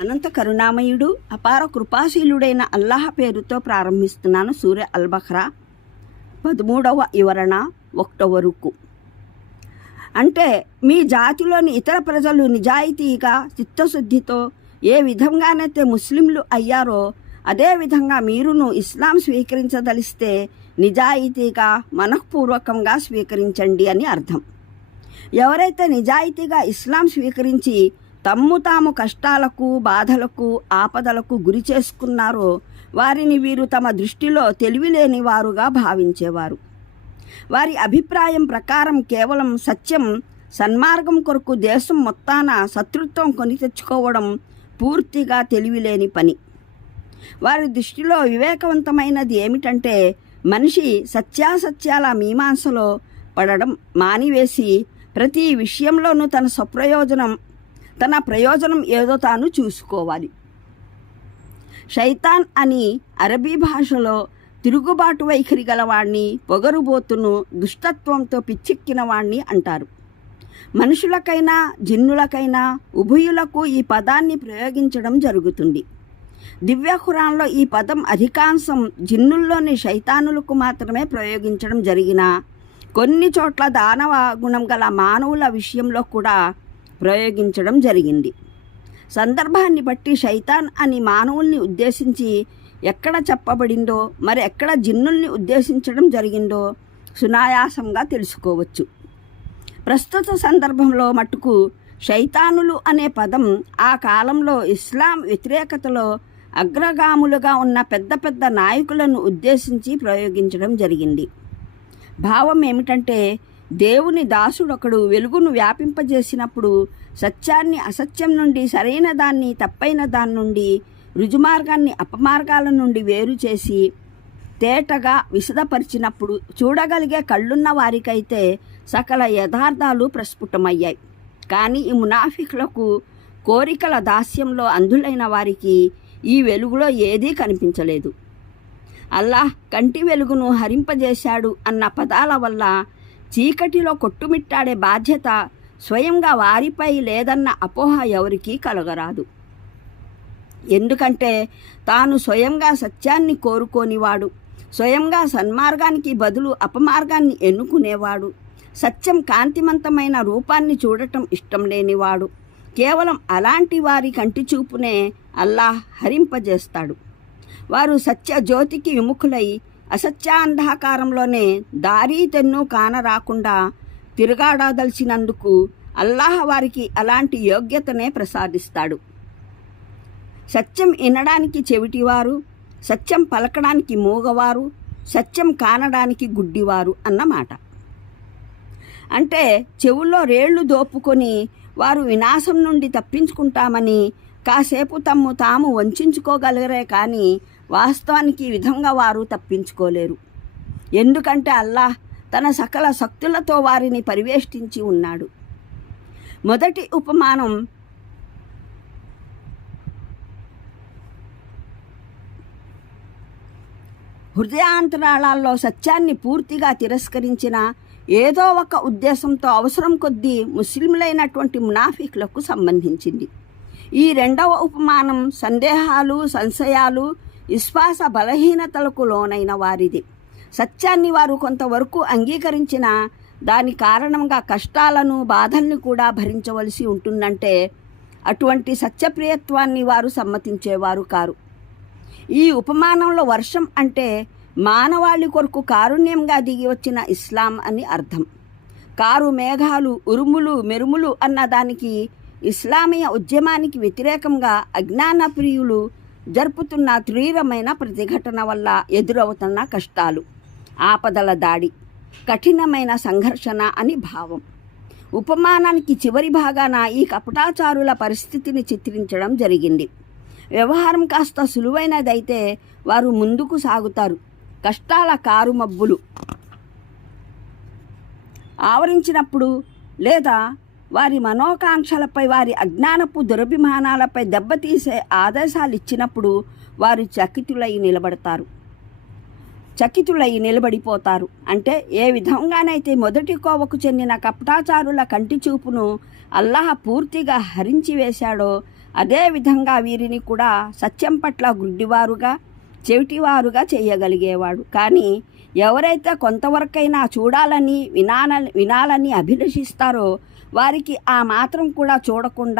అనంత కరుణామయుడు అపార కృపాశీలుడైన అల్లాహ్ పేరుతో ప్రారంభిస్తున్నాను సూర్య అల్బఖ్రా పదమూడవ వివరణ ఒకటవ రుక్కు అంటే మీ జాతిలోని ఇతర ప్రజలు నిజాయితీగా చిత్తశుద్ధితో ఏ విధంగానైతే ముస్లింలు అయ్యారో అదేవిధంగా మీరును ఇస్లాం స్వీకరించదలిస్తే నిజాయితీగా మనఃపూర్వకంగా స్వీకరించండి అని అర్థం. ఎవరైతే నిజాయితీగా ఇస్లాం స్వీకరించి తమ్ము తాము కష్టాలకు బాధలకు ఆపదలకు గురి చేసుకున్నారో వారిని వీరు తమ దృష్టిలో తెలివిలేని వారుగా భావించేవారు. వారి అభిప్రాయం ప్రకారం కేవలం సత్యం సన్మార్గం కొరకు దేశం మొత్తాన శత్రుత్వం కొని తెచ్చుకోవడం పూర్తిగా తెలివిలేని పని. వారి దృష్టిలో వివేకవంతమైనది ఏమిటంటే మనిషి సత్యాసత్యాల మీమాంసలో పడడం మానివేసి ప్రతి విషయంలోనూ తన స్వప్రయోజనం తన ప్రయోజనం ఏదో తాను చూసుకోవాలి. షైతాన్ అని అరబీ భాషలో తిరుగుబాటు వైఖరి గలవాణ్ణి పొగరుబోతును దుష్టత్వంతో పిచ్చెక్కిన వాణ్ణి అంటారు. మనుషులకైనా జిన్నులకైనా ఉభయులకు ఈ పదాన్ని ప్రయోగించడం జరుగుతుంది. దివ్యహురాన్లో ఈ పదం అధికాంశం జిన్నుల్లోని శైతానులకు మాత్రమే ప్రయోగించడం జరిగిన కొన్ని చోట్ల దానవ గుణం గల మానవుల విషయంలో కూడా ప్రయోగించడం జరిగింది. సందర్భాన్ని బట్టి శైతాన్ అని మానవుల్ని ఉద్దేశించి ఎక్కడ చెప్పబడిందో మరి ఎక్కడ జిన్నుల్ని ఉద్దేశించడం జరిగిందో సునాయాసంగా తెలుసుకోవచ్చు. ప్రస్తుత సందర్భంలో మట్టుకు శైతానులు అనే పదం ఆ కాలంలో ఇస్లాం వ్యతిరేకతలో అగ్రగాములుగా ఉన్న పెద్ద పెద్ద నాయకులను ఉద్దేశించి ప్రయోగించడం జరిగింది. భావం ఏమిటంటే దేవుని దాసుడొకడు వెలుగును వ్యాపింపజేసినప్పుడు సత్యాన్ని అసత్యం నుండి సరైన దాన్ని తప్పైన దాని నుండి రుజుమార్గాన్ని అపమార్గాల నుండి వేరు చేసి తేటగా విశదపరిచినప్పుడు చూడగలిగే కళ్ళున్న వారికైతే సకల యథార్థాలు ప్రస్ఫుటమయ్యాయి. కానీ ఈ మునాఫిక్లకు కోరికల దాస్యంలో అంధులైన వారికి ఈ వెలుగులో ఏదీ కనిపించలేదు. అల్లాహ్ కంటి వెలుగును హరింపజేశాడు అన్న పదాల వల్ల చీకటిలో కొట్టుమిట్టాడే బాధ్యత స్వయంగా వారిపై లేదన్న అపోహ ఎవరికీ కలగరాదు. ఎందుకంటే తాను స్వయంగా సత్యాన్ని కోరుకోనివాడు స్వయంగా సన్మార్గానికి బదులు అపమార్గాన్ని ఎన్నుకునేవాడు సత్యం కాంతిమంతమైన రూపాన్ని చూడటం ఇష్టం లేనివాడు కేవలం అలాంటి వారి కంటి చూపునే అల్లాహ్ హరింపజేస్తాడు. వారు సత్య జ్యోతికి విముఖులై అసత్యాంధకారంలోనే దారి తెన్ను కానరాకుండా తిరగాడదలిచినందుకు అల్లాహ్ వారికి అలాంటి యోగ్యతనే ప్రసాదిస్తాడు. సత్యం వినడానికి చెవిటివారు సత్యం పలకడానికి మూగవారు సత్యం కానడానికి గుడ్డివారు అన్నమాట. అంటే చెవుల్లో రేళ్ళు దోపుకొని వారు వినాశం నుండి తప్పించుకుంటామని కాసేపు తమ్ము తాము వంచుకోగలిగరే కానీ వాస్తవానికి ఈ విధంగా వారు తప్పించుకోలేరు. ఎందుకంటే అల్లాహ్ తన సకల శక్తులతో వారిని పరివేష్టించి ఉన్నాడు. మొదటి ఉపమానం హృదయాంతరాళాల్లో సత్యాన్ని పూర్తిగా తిరస్కరించిన ఏదో ఒక ఉద్దేశంతో అవసరం కొద్దీ ముస్లింలైనటువంటి మునాఫిక్లకు సంబంధించింది. ఈ రెండవ ఉపమానం సందేహాలు సంశయాలు విశ్వాస బలహీనతలకు లోనైన వారిది. సత్యాన్ని వారు కొంతవరకు అంగీకరించిన దాని కారణంగా కష్టాలను బాధల్ని కూడా భరించవలసి ఉంటుందంటే అటువంటి సత్యప్రియత్వాన్ని వారు సమ్మతించేవారు కారు. ఈ ఉపమానంలో వర్షం అంటే మానవాళి కొరకు కారుణ్యంగా దిగి వచ్చిన ఇస్లాం అని అర్థం. కారు మేఘాలు ఉరుములు మెరుములు అన్న దానికి ఇస్లామీయ ఉద్యమానికి వ్యతిరేకంగా అజ్ఞాన ప్రియులు జరుపుతున్న తీవ్రమైన ప్రతిఘటన వల్ల ఎదురవుతున్న కష్టాలు ఆపదల దాడి కఠినమైన సంఘర్షణ అని భావం. ఉపమానానికి చివరి భాగాన ఈ కపటాచారుల పరిస్థితిని చిత్రించడం జరిగింది. వ్యవహారం కాస్త సులువైనదైతే వారు ముందుకు సాగుతారు. కష్టాల కారు మబ్బులు ఆవరించినప్పుడు లేదా వారి మనోకాంక్షలపై వారి అజ్ఞానపు దురభిమానాలపై దెబ్బతీసే ఆదేశాలు ఇచ్చినప్పుడు వారు చకితులై నిలబడతారు. చకితులై నిలబడిపోతారు. అంటే ఏ విధంగానైతే మొదటి కోవకు చెందిన కపటాచారుల కంటి చూపును అల్లాహ పూర్తిగా హరించి వేశాడో అదే విధంగా వీరిని కూడా సత్యం పట్ల గుడ్డివారుగా చెవిటివారుగా చేయగలిగేవాడు. కానీ ఎవరైతే కొంతవరకైనా చూడాలని వినాల వినాలని అభిలషిస్తారో వారికి ఆ మాత్రం కూడా చూడకుండా